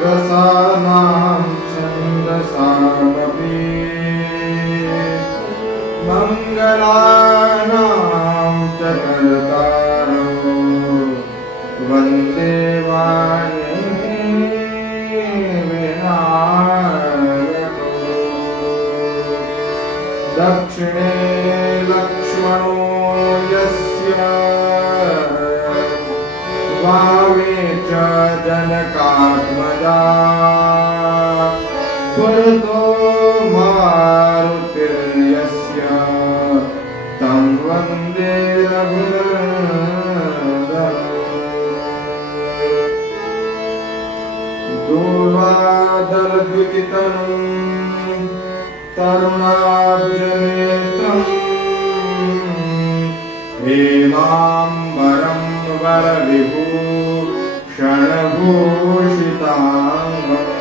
रसानां छन्दसामपि मङ्गलानां च कर्तारो वन्दे वाणी विनायको दक्षिणे लक्ष्मणो यस्य वामे च जनकात्मजा पुरतो मारुतिर्यस्य तं वन्दे रघुनन्दनं दूर्वादलद्युतितनुं तरुणाब्जनेत्रम् हेमाम्बरं वरविभूषणभूषिताङ्गम्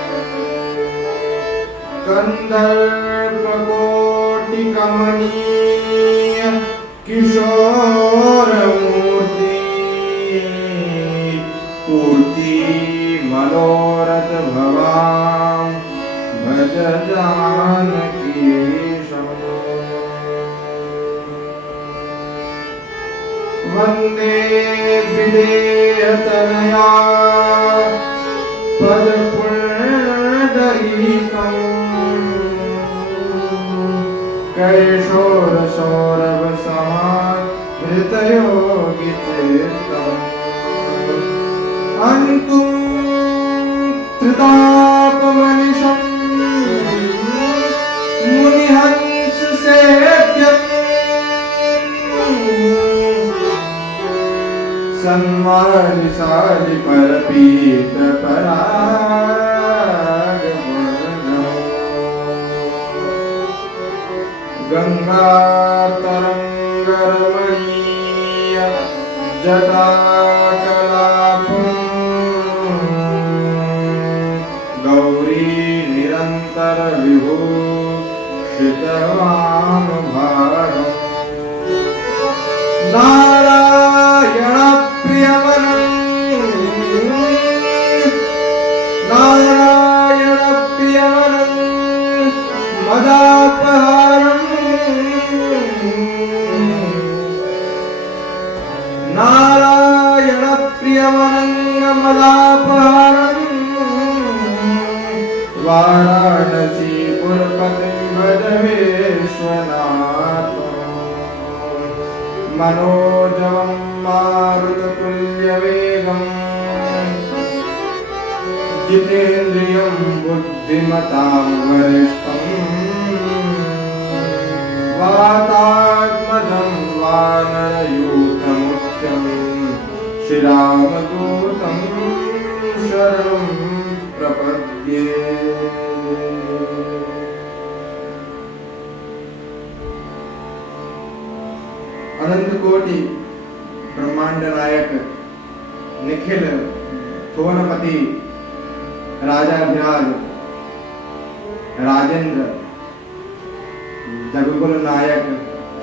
कन्दर्पकोटिकमनीय किशोरमूर्ति पूर्ति मनोरथ भवां भज जानकीशम् वन्दे विदेहतनया पदपुण्डरीकम् कैशोरसौरभसमाहृतयोगिचेतम् अन्तुं त्रितापमनिशम् मुनिहंससेव्यम् सन्मानिशालि परपीठ परागमनम् गंगातरंगरमणीय जटाकलापम् गौरी निरंतर विभूषितवामभागम् नारायण प्रियवरं नारायण प्रियवरं मदापहारं नारायण प्रियवरं मदापहारं वाराणसीपुरपतिं भज विश्वनाथम् मनोजवं मारुततुल्यवेगं जितेन्द्रियं बुद्धिमतां वरिष्ठं वातात्मजं वानरयूथमुख्यं श्रीरामदूतं शरणं प्रपद्ये। अनंत कोटि ब्रह्मांड नायक निखिल भुवनपति राजाधिराज राजेंद्र जगकुल नायक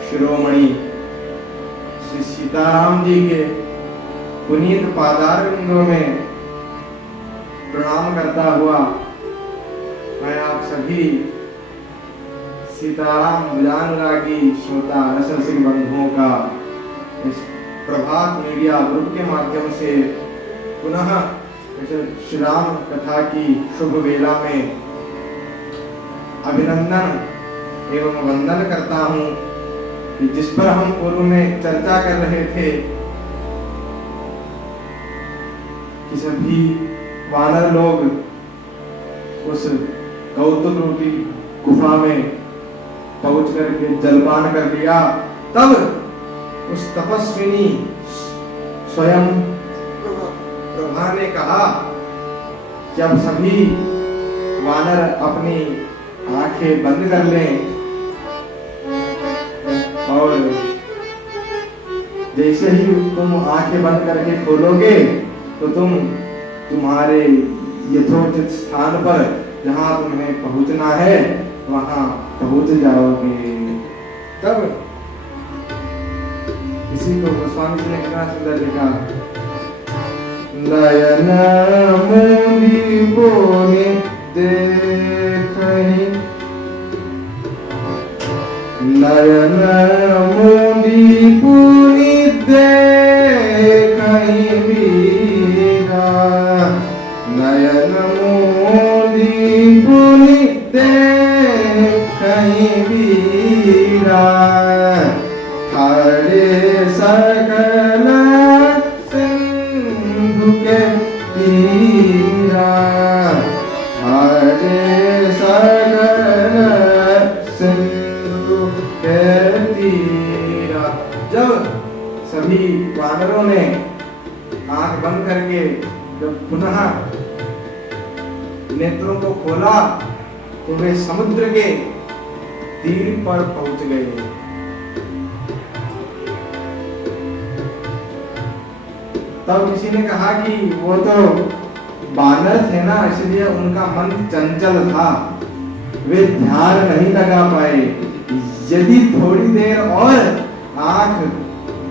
शिरोमणि श्री सीताराम जी के पुनीत पादारविंदों में प्रणाम करता हुआ मैं आप सभी सीताराम बुजानुरागी श्रोता रसिक बंधुओं का इस प्रभात मीडिया ग्रुप के माध्यम से पुनः श्री राम कथा की शुभ वेला में अभिनंदन एवं वंदन करता हूँ कि जिस पर हम पूर्व में चर्चा कर रहे थे कि सभी वानर लोग उस कौतुक रूपी गुफा में पहुंच करके जलपान कर लिया, तब उस तपस्विनी स्वयं प्रभा ने कहा कि अब सभी वानर अपनी आंखें बंद कर लें और जैसे ही तुम आंखें बंद करके खोलोगे तो तुम तुम्हारे यथोचित स्थान पर जहां तुम्हें पहुंचना है वहां पहुंच जाओगे। तब इसी को गोस्वामी जी ने कितना सुंदर लिखा, नयन मोदी बोने देखहि, नयन मोदी पुनि देखहि वीरा, नयन मोदी पुनि देखहि वीरा, खड़े सकल सिंधु के तीरा, खड़े सकल सिंधु के तीरा। जब सभी वानरों ने आंख बंद करके जब पुनः नेत्रों को खोला तो वे समुद्र के तीर पर पहुंच गए। तब किसी ने कहा कि वो तो बानर थे ना, इसलिए उनका मन चंचल था, वे ध्यान नहीं लगा पाए। यदि थोड़ी देर और आंख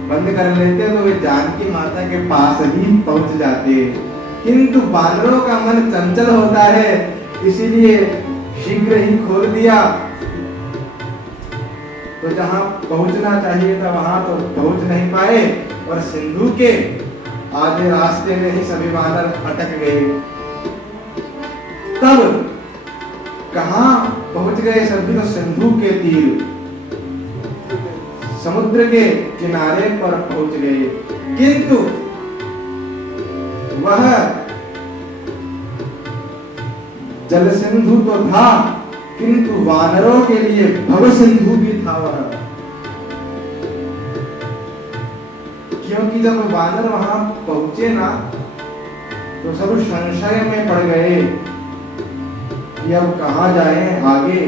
बंद कर लेते तो वे जानकी माता के पास ही पहुंच जाते, किंतु बानरों का मन चंचल होता है, इसीलिए शीघ्र ही खोल दिया। तो जहां पहुंचना चाहिए था वहां तो पहुंच नहीं पाए और सिंधु के आधे रास्ते में ही सभी वानर अटक गए। तब कहां पहुंच गए सभी? तो सिंधु के तीर, समुद्र के किनारे पर पहुंच गए, किंतु वह जल सिंधु तो था, किंतु वानरों के लिए भव सिंधु भी था वह, क्योंकि जब वानर वहां पहुंचे ना तो सब संशय में पड़ गए कि अब कहां जाएं, आगे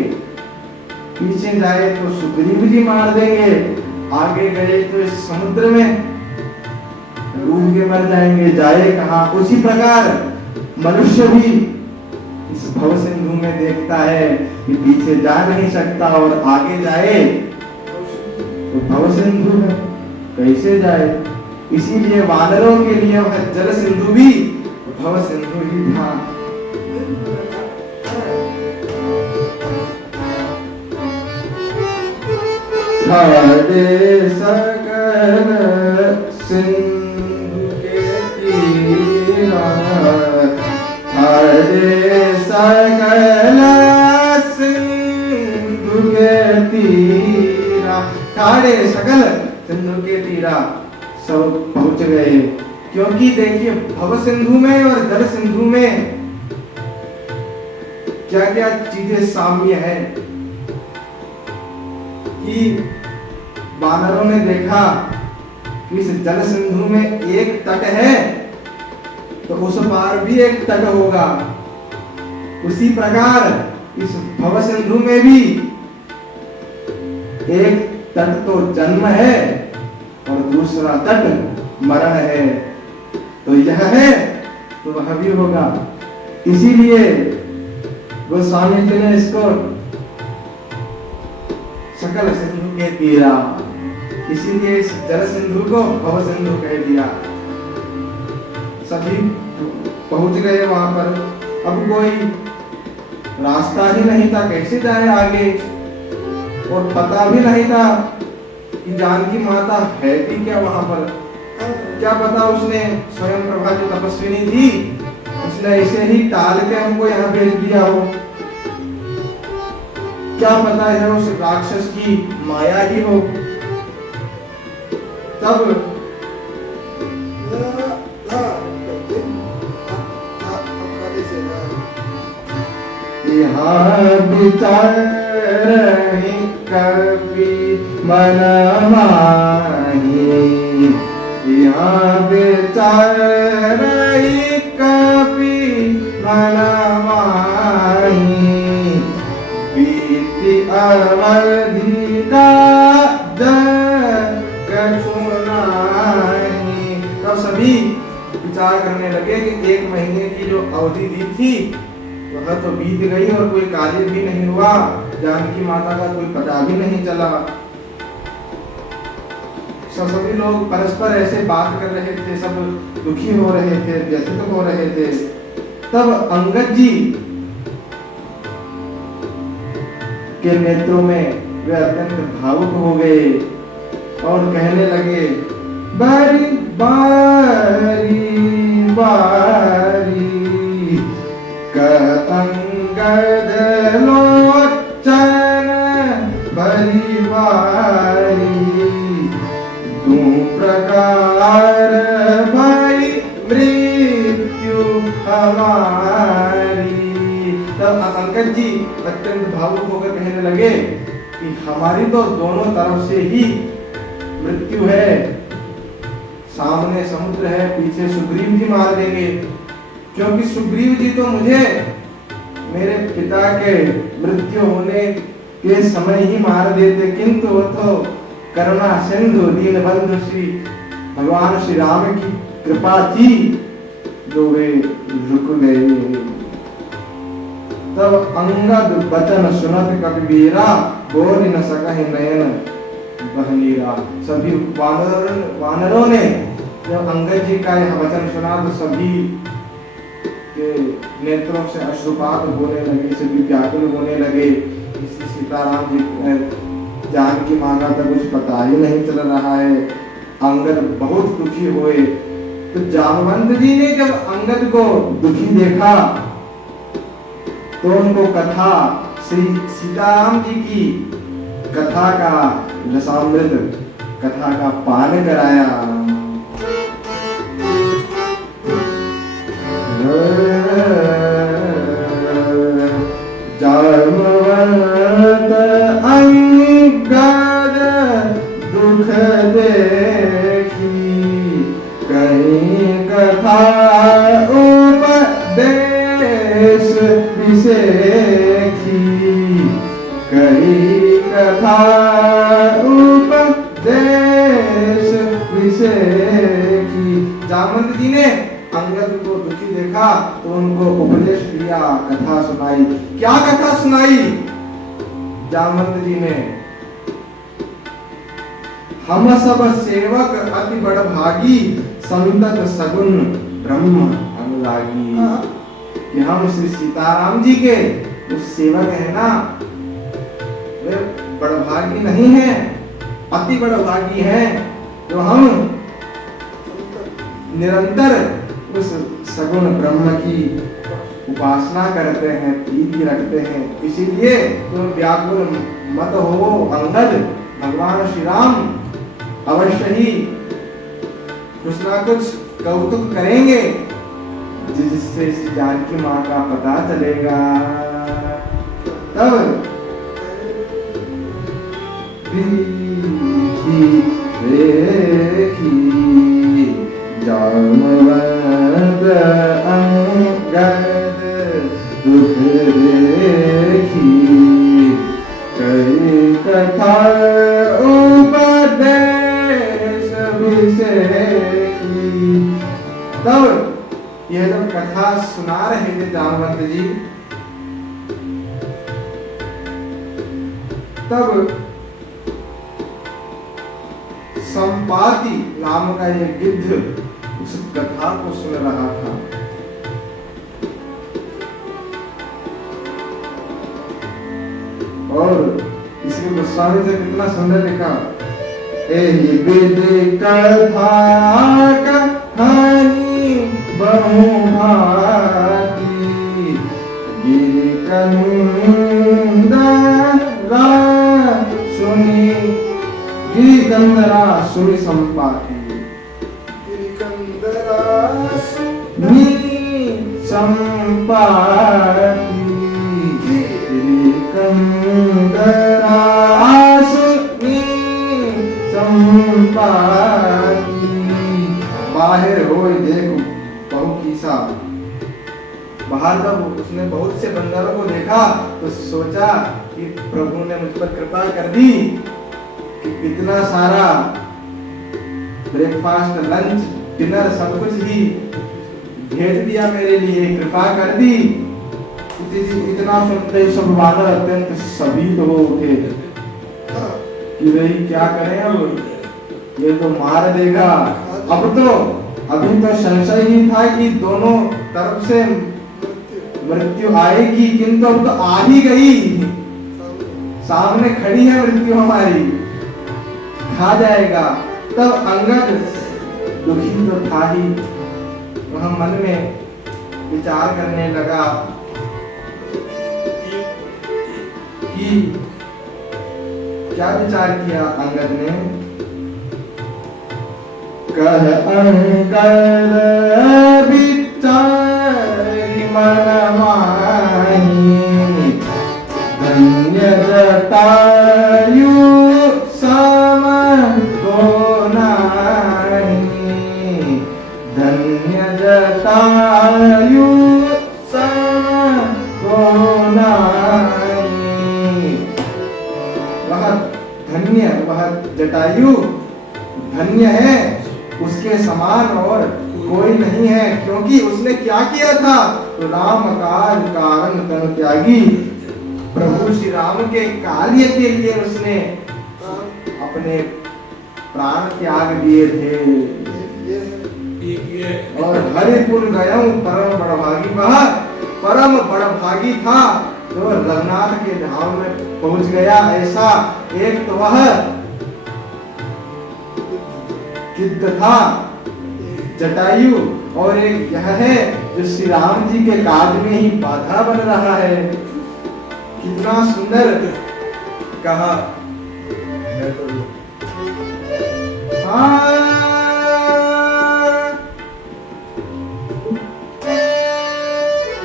पीछे जाए तो सुग्रीव जी मार देंगे, आगे गए तो इस समुद्र में डूब के मर जाएंगे, जाए कहां। उसी प्रकार मनुष्य भी इस भव सिंधु में देखता है कि पीछे जा नहीं सकता और आगे जाए तो भव सिंधु है, कैसे जाए। इसीलिए वानरों के लिए वह जल सिंधु भी भव सिंधु ही था। खड़े सकल सिंधु के तीरा, खड़े सकल सिंधु के तीरा, खड़े सकल सिंधु के तीरा सब पहुंच गए। क्योंकि देखिए भव सिंधु में और जल सिंधु में क्या क्या चीजें साम्य है कि वानरों ने देखा कि इस जल सिंधु में एक तट है तो उस पार भी एक तट होगा, उसी प्रकार इस भव सिंधु में भी एक तट तो जन्म है और दूसरा तट मरण है, तो यह है तो वह भी होगा। इसीलिए गोस्वामी जी ने इसको सकल सिंधु के तीरा, इसीलिए इस जल सिंधु को भव सिंधु कह दिया। सभी पहुंच गए वहां पर। अब कोई रास्ता ही नहीं था, कैसे जाए आगे, और पता भी नहीं था कि जानकी माता है भी क्या वहां पर। क्या पता उसने स्वयं प्रभा जो तपस्विनी थी उसने ऐसे ही टाल के हमको यहाँ भेज दिया हो, क्या पता है उस राक्षस की माया ही हो। तब यहाँ विचार कवि मन माही, यहाँ विचार कवि मन माही, बीती अवधि का कछु नाही। तब सभी विचार करने लगे कि 1 महीने की जो अवधि दी थी वह तो बीत गई और कोई कार्य भी नहीं हुआ, जानकी माता का कोई पता भी नहीं चला। सभी लोग परस्पर ऐसे बात कर रहे थे, सब दुखी हो रहे थे, व्यथित हो रहे थे। तब अंगद जी के नेत्रों में वे अत्यंत भावुक हो गए और कहने लगे, बारी बारी बारी अंगद लोचन बरी बारी, दू प्रकार भाई मृत्यु हमारी। तब अंगद जी अत्यंत भावुक होकर कहने लगे कि हमारी तो दोनों तरफ से ही मृत्यु है, सामने समुद्र है, पीछे सुग्रीव जी मार देंगे, क्योंकि सुग्रीव जी तो मुझे मेरे पिता के मृत्यु होने के समय ही मार देते, किंतु वो तो करुणा सिंधु दीन बंधु श्री भगवान श्री राम की कृपा थी जो वे रुक गए। तब अंगद बचन सुनत कपिवीरा, बोल न सकहि नयन बहनीरा। सभी वानरों ने जब अंगद जी का यह वचन सुना तो सभी के नेत्रों से अश्रुपात होने लगे, सभी व्याकुल होने लगे। सीताराम जी जानकी माँ का तो कुछ पता ही नहीं चल रहा है, अंगद बहुत दुखी हुए। तो जामवंत जी ने जब अंगद को दुखी देखा तो उनको कथा, श्री सीताराम जी की कथा का रसामृत कथा का पान कराया। जामवंत अंगद दुख देखी, कहीं कथा उपदेश विसेखी, कहीं कथा उपदेश विसेखी। जामवंत जी ने अंगद को दुखी देखा तो उनको उपदेश दिया, कथा सुनाई। क्या कथा सुनाई जामवंत जी ने? हम सब सेवक अति बड़ भागी, संतत सगुन ब्रह्म अनुरागी। कि हम श्री सीताराम जी के जो सेवक है ना, वे बड़भागी नहीं है, अति बड़भागी है, जो हम निरंतर उस सगुण ब्रह्म की उपासना करते हैं, प्रीति रखते हैं। इसीलिए तुम व्याकुल मत हो अंगद, भगवान श्री राम अवश्य ही कुछ ना कुछ कौतुक करेंगे जिससे जानकी माँ का पता चलेगा। तब जामवंत अंगद दुख देखी, कई कथा उपदेश विसेखी। तब यह जब कथा सुना रहे थे जामवंत जी, तब संपाति नाम का एक गिद्ध उस कथा को सुन रहा था। और इसके गोस्वामी से कितना सुंदर लिखा, एहि विधि कथा कहानी बहुभागी, गिरि कंदरा सुनि संपाति, बाहर होए देखो बहु कीसा। बाहर जब उसने बहुत से बंदरों को देखा तो सोचा कि प्रभु ने मुझ पर कृपा कर दी कि इतना सारा ब्रेकफास्ट, लंच, डिनर सब कुछ ही भेज दिया मेरे लिए, कृपा कर दी। इतना सुनते ही सब वानर अत्यंत सभीत हो उठे कि भाई क्या करें अब, ये तो मार देगा। अभी तो संशय ही था कि दोनों तरफ से मृत्यु आएगी, किंतु अब तो आ ही गई, सामने खड़ी है मृत्यु हमारी, खा जाएगा। तब अंगद दुखी तो था ही, वह मन में विचार करने लगा कि क्या विचार किया अंगद ने? कह अंगद विचारी मन माही, धन्य जटायु सम को नाही, धन्य जटायु सम को नाही। वह जटायु धन्य है, उसके समान और कोई नहीं है, क्योंकि उसने क्या किया था? राम काज कारण तन त्यागी, प्रभु श्री राम के कार्य के लिए उसने अपने प्राण त्याग दिए थे। और हरिपुर गया परम बड़भागी, वह परम बड़भागी था जो रघुनाथ के धाम में पहुंच गया। ऐसा एक तो वह गिद्ध था जटायु, और एक यह है जो श्री राम जी के काज में ही बाधा बन रहा है। कितना सुंदर कहा।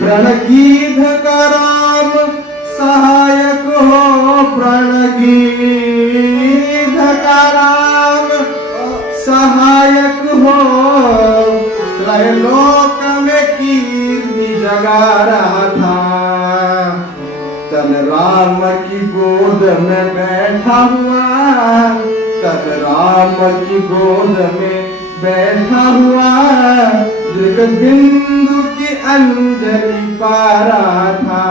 प्रणगीध का राम सहायक हो, प्रणगीध का राम सहायक हो, त्रैलोक में कीर्ति जगा रहा था। तन राम की गोद में बैठा हुआ, तन राम की गोद में बैठा हुआ, बिंदु की अंजलि पा रहा था।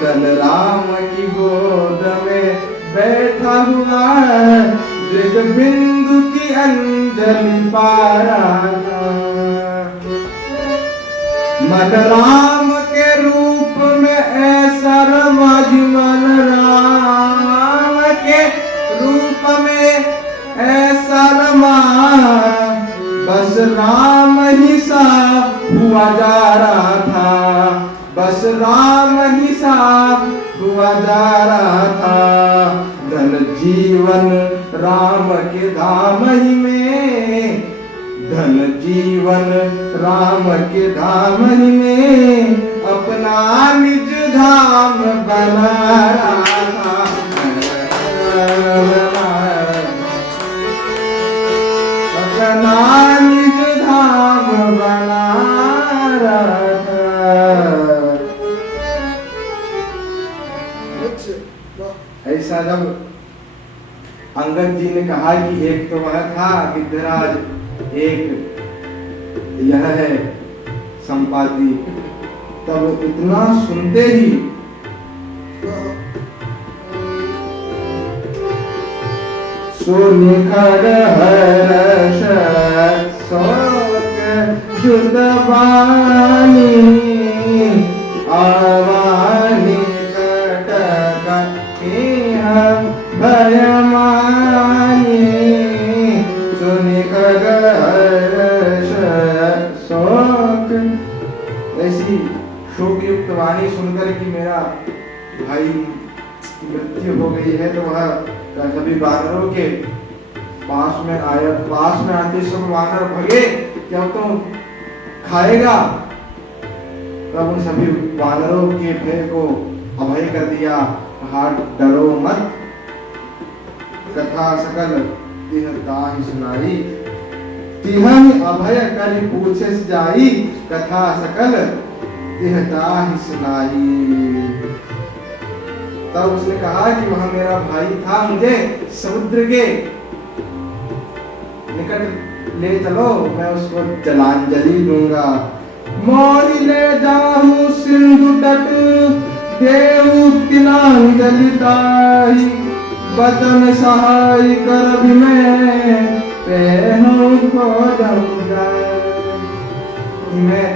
तन राम की गोद में बैठा हुआ, बिंदु की अंजलि पा रहा था। मन राम के रूप में ऐसा रमा, मन राम के रूप में ऐसा रमा, बस राम ही सा हुआ जा रहा था, बस राम ही सा हुआ जा रहा था। धन जीवन राम के धाम ही में, धन जीवन राम के धाम ही में, अपना निज धाम बना रहा था। अपना निज धाम बना रहा था। ऐसा जब अंगद जी ने कहा कि एक तो वह था गिद्धराज, एक यह है संपाति, तब इतना सुनते ही सुनिखर हर्ष शोक जुदबानी, आवानी कटक भयमानी, सुनिखर हर्ष शोक। ऐसी शोक युक्त वाणी सुनकर कि मेरा भाई की मृत्यु हो गई है, तो वह सभी वानरों के पास में आया। पास में आते सब वानर भगे, क्या तो खाएगा। तब उन सभी वानरों के भय को अभय कर दिया, कहा डरो मत, कथा सकल तिह ताहि सुनाई, तिहहि अभय करि पूछे जाई, कथा सकल तिह ताहि सुनाई। तब उसने कहा कि वह मेरा भाई था, मुझे समुद्र के निकट ले चलो, मैं उसको जलांजलि दूंगा। मोहि ले जाऊं सिंधु तट, देऊ तिलांजलि ताहि, बचन सहाय कर भी मैं प्रेम खोजम जाए। मैं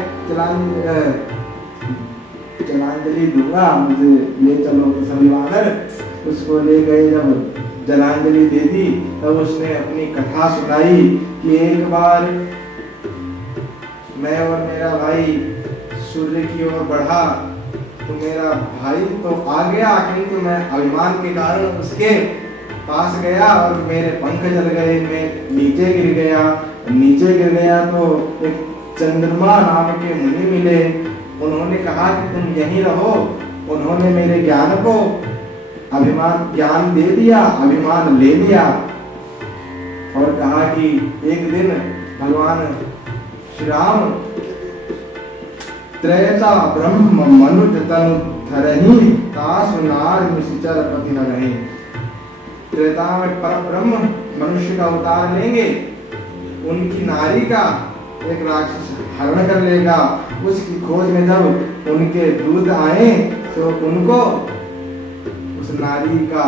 जलांजलि दूंगा, मुझे ले चलो। तो सभी वानर उसको ले गए। जब जलांजलि दे दी तब उसने अपनी कथा सुनाई कि एक बार मैं और मेरा भाई सूर्य की ओर बढ़ा तो मेरा भाई तो आ गया, किंतु मैं अभिमान के कारण उसके पास गया और मेरे पंख जल गए। मैं नीचे गिर गया तो एक चंद्रमा नाम के मुनि मिले। उन्होंने कहा कि तुम यहीं रहो। उन्होंने मेरे ज्ञान दे दिया, अभिमान ले लिया और कहा कि एक दिन भगवान श्री राम त्रैता ब्रह्म मनुज तनु धरहि तासु नार निश्चर पति हरहि। त्रेता में पर ब्रह्म मनुष्य का अवतार लेंगे, उनकी नारी का एक राक्षस हरण कर लेगा। उसकी खोज में जब उनके दूत आए तो उनको उस नारी का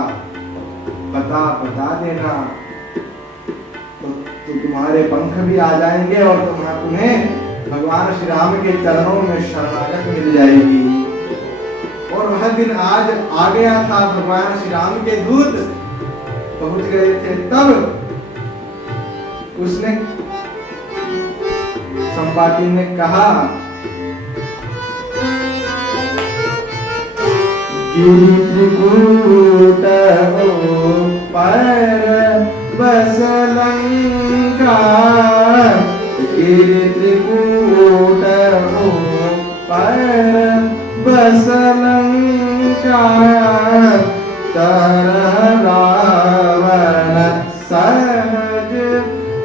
पता बता देना, तो तुम्हारे पंख भी आ जाएंगे और तुम्हें भगवान श्री राम के चरणों में शरणागत मिल जाएगी। और वह दिन आज आ गया था। भगवान श्री राम के दूत पहुंच गए थे। तब उसने संपाति ने कहा, गिरि त्रिकूट पर बस लंका, गिरि त्रिकूट पर बस लंका, तरह रावण सहज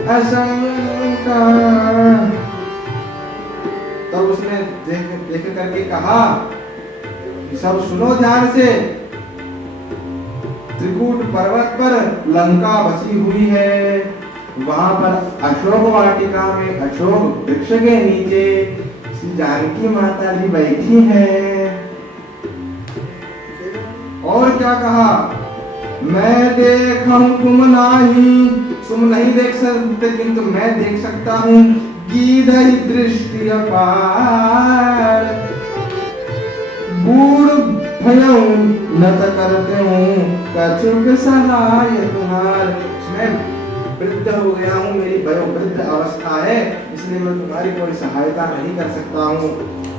अशंका। तब उसने देख करके कहा कि सब सुनो ध्यान से, त्रिकूट पर्वत पर लंका बसी हुई है। वहां पर अशोक वाटिका में अशोक वृक्ष के नीचे श्री जानकी माता जी बैठी हैं। और क्या कहा, मैं देखूं तुम नहीं देख सकते किंतु मैं देख सकता हूँ। गीधई दृष्टि अपार, बूढ़ भयऊ नत करते हूँ, कछुक सहाय तुम्हार। मैं वृद्ध हो गया हूँ, मेरी वयोवृद्ध अवस्था है, इसलिए मैं तुम्हारी कोई सहायता नहीं कर सकता हूँ।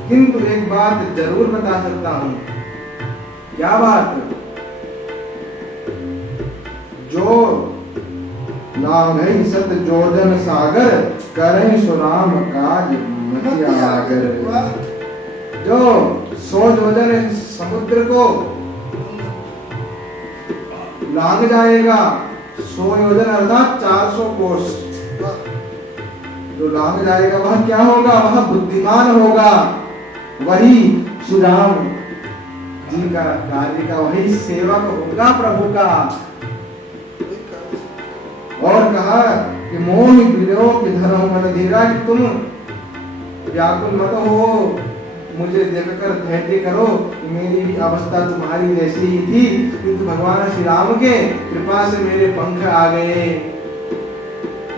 किंतु एक बात जरूर बता सकता हूँ। क्या बात? जो लांघई सत जोजन सागर, करें सुराम काज मतियागर। जो 100 योजन समुद्र को लांघ जाएगा, 100 योजन अर्थात 400 कोस जो लांघ जाएगा, वह क्या होगा? वह बुद्धिमान होगा। वही श्री राम जी का कार्य का वही सेवक होगा प्रभु का। और कहा कि मोह विलोक धरो मन धीरा, कि तुम व्याकुल मत हो, मुझे देखकर धैर्य करो कि मेरी भी अवस्था तुम्हारी जैसी ही थी, किंतु भगवान श्री राम के कृपा से मेरे पंख आ गए,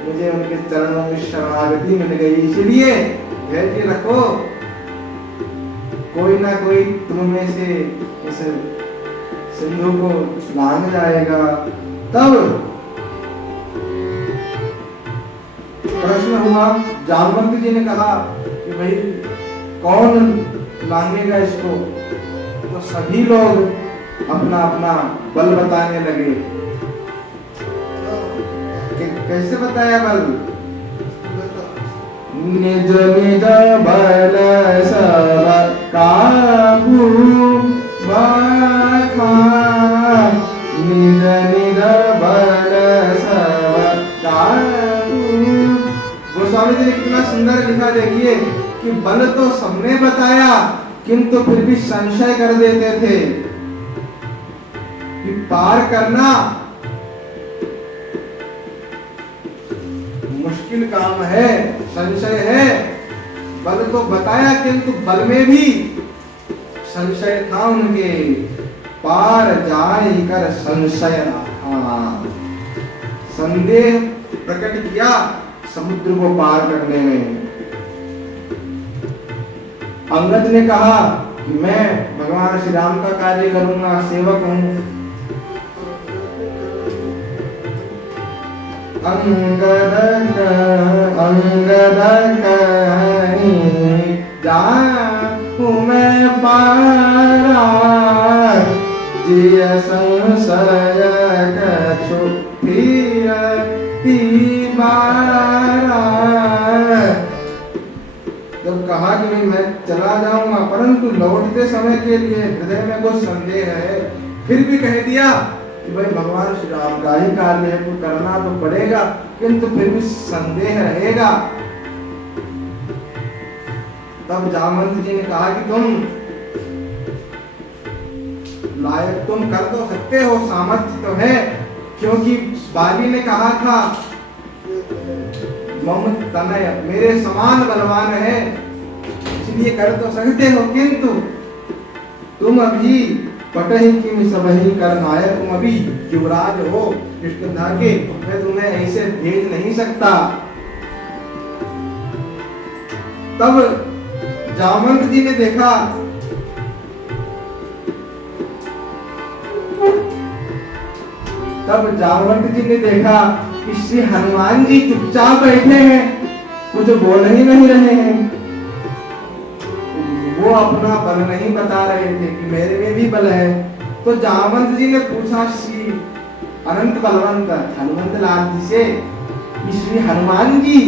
मुझे उनके चरणों में शरणागति मिल गई, इसलिए धैर्य रखो, कोई ना कोई तुम में से इस सिंधु को लांघ जाएगा। तब प्रश्न हुआ, जामवंत जी ने कहा कि भाई कौन लांघेगा इसको? तो सभी लोग अपना अपना बल बताने लगे। कैसे बताया बल? निज निज बल सब काहू बखान, निज निज बल सब काहू। गोस्वामी जी ने कितना सुंदर लिखा, देखिए कि बल तो सबने बताया किंतु फिर भी संशय कर देते थे कि पार करना मुश्किल काम है, संशय है। बल तो बताया किंतु बल में भी संशय था उनके। पार जाए कर संशय रखा, संदेह प्रकट किया समुद्र को पार करने में। अंगद ने कहा कि मैं भगवान श्री राम का कार्य करूंगा, सेवक हूं। अंगद कहीं जाऊं मैं पारा, जिय संशय कछु फिरती बारा। जब कहा कि भाई मैं चला जाऊंगा, परंतु लौटते समय के लिए हृदय में कुछ संदेह है, फिर भी कह दिया कि भाई भगवान श्री राम का ही कार्य है तो करना तो पड़ेगा, किंतु फिर भी संदेह रहेगा। तब जामवंत जी ने कहा कि तुम लायक, तुम कर तो सकते हो, सामर्थ्य तो है, क्योंकि बाली ने कहा था मम तनय, मेरे समान बलवान है, इसलिए कर तो सकते हो, किंतु तुम अभी पटही किम सबही कर नायक, तुम अभी युवराज हो किष्किंधा के, मैं तुम्हें ऐसे भेज नहीं सकता। तब जामवंत जी ने देखा कि श्री हनुमान जी चुपचाप बैठे हैं, कुछ बोल ही नहीं रहे हैं। वो अपना बल नहीं बता रहे थे कि मेरे में भी बल है। तो जामवंत जी ने पूछा श्री अनंत बलवंत हनुमंत लाल जी से कि श्री हनुमान जी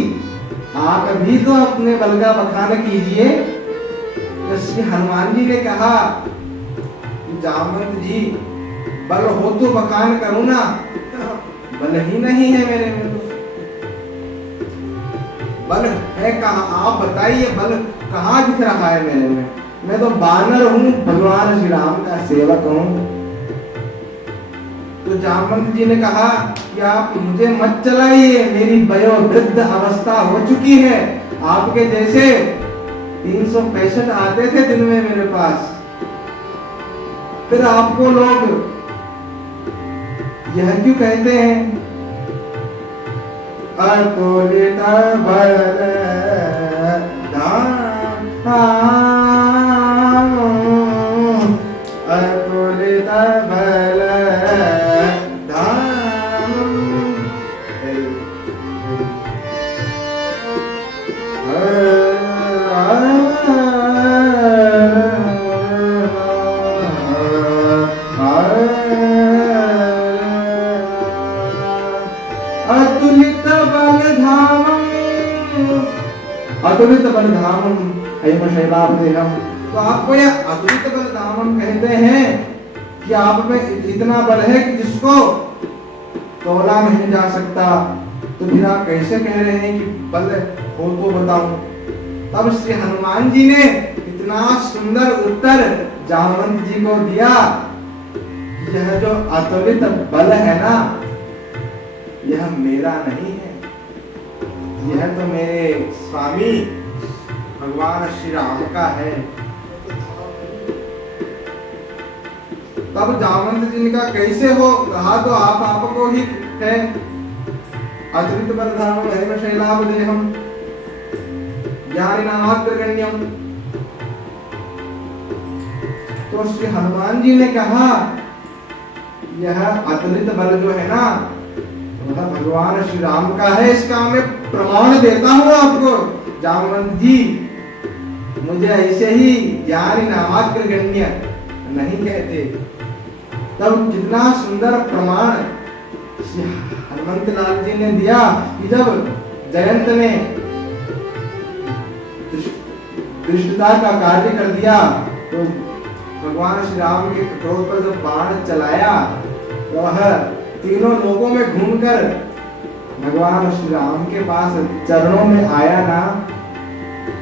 आप भी तो अपने बल का बखान कीजिए। तो श्री हनुमान जी ने कहा कि जामवंत जी बल हो तो बखान करूं ना, बल ही नहीं है मेरे में, तो बल है कहाँ? आप बताइए बल कहाँ दिख रहा है मेरे में? मैं तो बानर हूँ, भगवान श्री राम का सेवक हूँ। तो जामवंत जी ने कहा कि आप मुझे मत चलाइए, मेरी वयोवृद्ध अवस्था हो चुकी है। आपके जैसे 365 आते थे दिन में मेरे पास, फिर आपको लोग यह क्यों कहते हैं अतुलित बल अतुलित बल अतुलित बलधामम हेम शैलाभदेहम। तो आपको यह अतुलित बलधामम कहते हैं कि आप में इतना बल है कि जिसको तोला नहीं जा सकता। तो फिर आप कैसे कह रहे हैं कि बल हो तो बताओ? तब श्री हनुमान जी ने इतना सुंदर उत्तर जामवंत जी को दिया, यह जो अतुलित बल है ना, यह मेरा नहीं है, यह तो मेरे स्वामी भगवान श्री राम का है। तब जामवंत जी ने कहा कैसे हो? कहा तो आपको ही है, अतुलित बलधामम हेम शैलाभदेहम ज्ञानिनामाग्रगण्यम। तो श्री हनुमान जी ने कहा यह अतुलित बल जो है ना, वह भगवान श्री राम का है, इसका मैं प्रमाण देता हूं आपको। जामवंत जी मुझे ऐसे ही ज्ञानी नामाग्रगण्य नहीं कहते। तब कितना सुंदर प्रमाण श्री हनुमंत लाल जी ने दिया कि जब जयंत ने दृष्टता का कार्य कर दिया, तो भगवान श्री राम के कटोर पर जब बाण चलाया, तो वह तीनों लोगों में घूमकर भगवान श्री राम के पास चरणों में आया ना,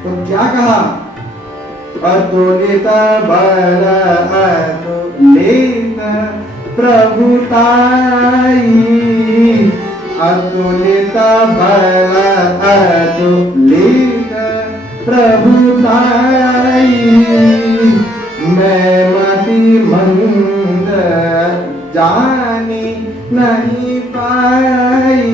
तो क्या कहा? अतुलित बल अतुलित प्रभुताई, अतुलित बल अतुलित प्रभुताई, मैं मति मंद जानी नहीं पाई,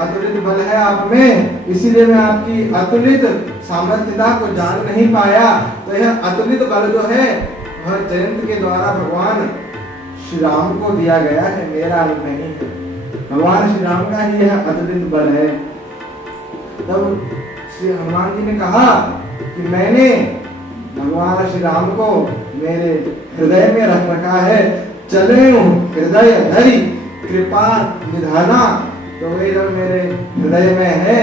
अतुलित बल है आप में, इसीलिए मैं आपकी अतुलित सामर्थ्यता को जान नहीं पाया। तो यह अतुलित बल जो है वह जयंत के द्वारा भगवान श्री राम को दिया गया है, मेरा नहीं है। भगवान श्री राम का ही यह अतुलित बल है। तब श्री हनुमान जी ने कहा कि मैंने भगवान श्री राम को मेरे हृदय में रख रखा है। चले हृदय धरि कृपा निधाना, तो वे जब मेरे हृदय में है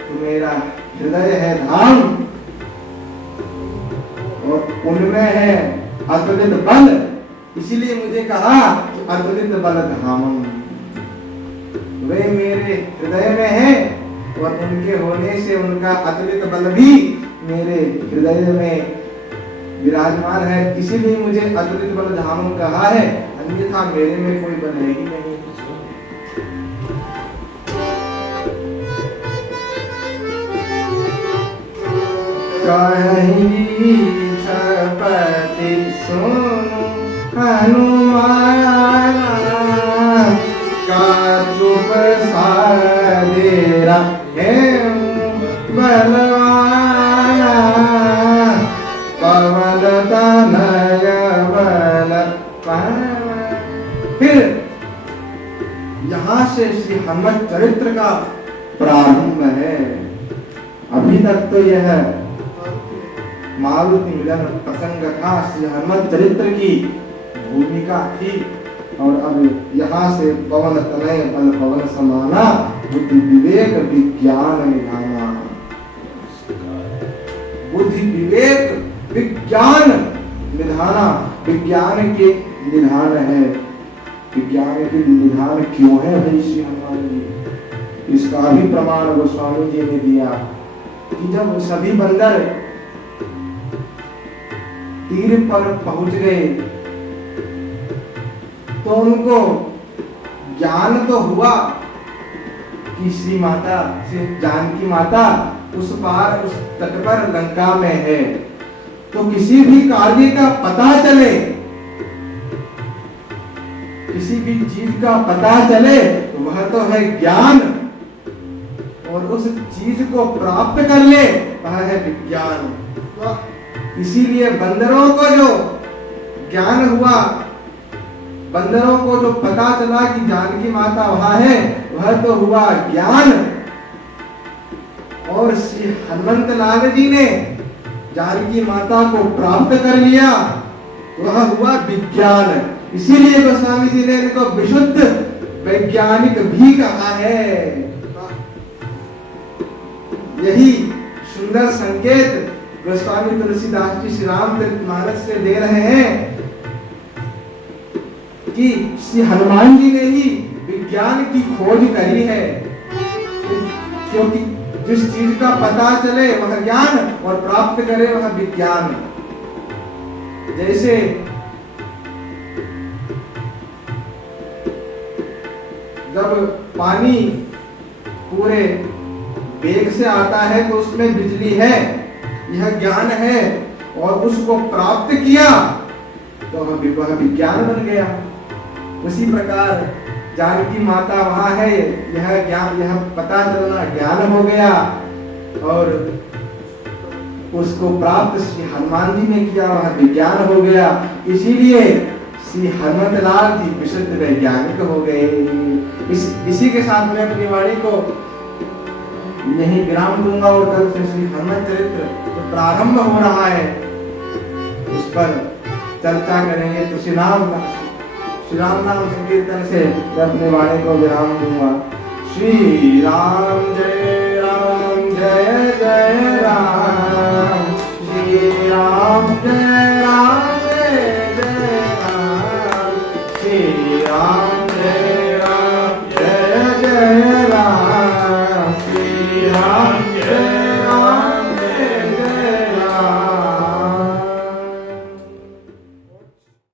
तो मेरा हृदय है धाम और उनमें है अतुलित बल, इसीलिए मुझे कहा कि अतुलित बल धामम। वे मेरे हृदय में है और उनके होने से उनका अतुलित बल भी मेरे हृदय में विराजमान है, इसीलिए मुझे अतुलित बल धामम कहा है, अन्यथा मेरे में कोई बल है ही नहीं। कहीं छपति सुनु हनुमान का तुम सादेरा है बलवाना, पवन तनय बल। फिर यहाँ से श्री हनुमत चरित्र का प्रारंभ है। अभी तक तो यह मारुति मिलन प्रसंग था, श्री हनुमत चरित्र की भूमिका थी, और अब यहाँ से पवन तनय बल पवन समाना, बुद्धि विवेक विज्ञान निधाना। बुद्धि विवेक विज्ञान निधाना, विज्ञान के निधान है। विज्ञान के निधान क्यों है भाई श्री हनुमान जी? इसका भी प्रमाण गोस्वामी जी ने दिया कि जब सभी बंदर तीर पर पहुंच गए तो उनको ज्ञान तो हुआ कि श्री माता, श्री जानकी माता उस पार, उस तट पर लंका में है। तो किसी भी कार्य का पता चले, किसी भी चीज का पता चले तो वह तो है ज्ञान, और उस चीज को प्राप्त कर ले वह है विज्ञान। इसीलिए बंदरों को जो ज्ञान हुआ, बंदरों को जो पता चला कि जानकी माता वहां है, वह तो हुआ ज्ञान। और श्री हनुमंत लाल जी ने जानकी माता को प्राप्त कर लिया, वह हुआ विज्ञान। इसीलिए गोस्वामी जी ने इनको विशुद्ध वैज्ञानिक भी कहा है। यही सुंदर संकेत गोस्वामी तुलसीदास जी श्री रामचरितमानस से दे रहे हैं कि श्री हनुमान जी ने ही विज्ञान की खोज करी है, क्योंकि जिस चीज का पता चले वह ज्ञान और प्राप्त करे वह विज्ञान। जैसे जब पानी पूरे वेग से आता है तो उसमें बिजली है, यह ज्ञान है, और उसको प्राप्त किया तो वह विज्ञान बन गया। उसी प्रकार जानकी माता वहां है, यह ज्ञान, यह पता चलना ज्ञान हो गया, और उसको प्राप्त श्री हनुमान जी ने किया, वह विज्ञान हो गया। इसीलिए श्री हनुमत लाल जी विशुद्ध वैज्ञानिक हो गए। इसी के साथ मैं अपनी वाणी को यही विराम दूंगा, और कल से श्री हनुमत चरित्र जो प्रारंभ हो रहा है उस पर चर्चा करेंगे। तो श्री राम नाम संकीर्तन से मैं अपनी वाणी को विराम दूंगा। श्री राम जय राम।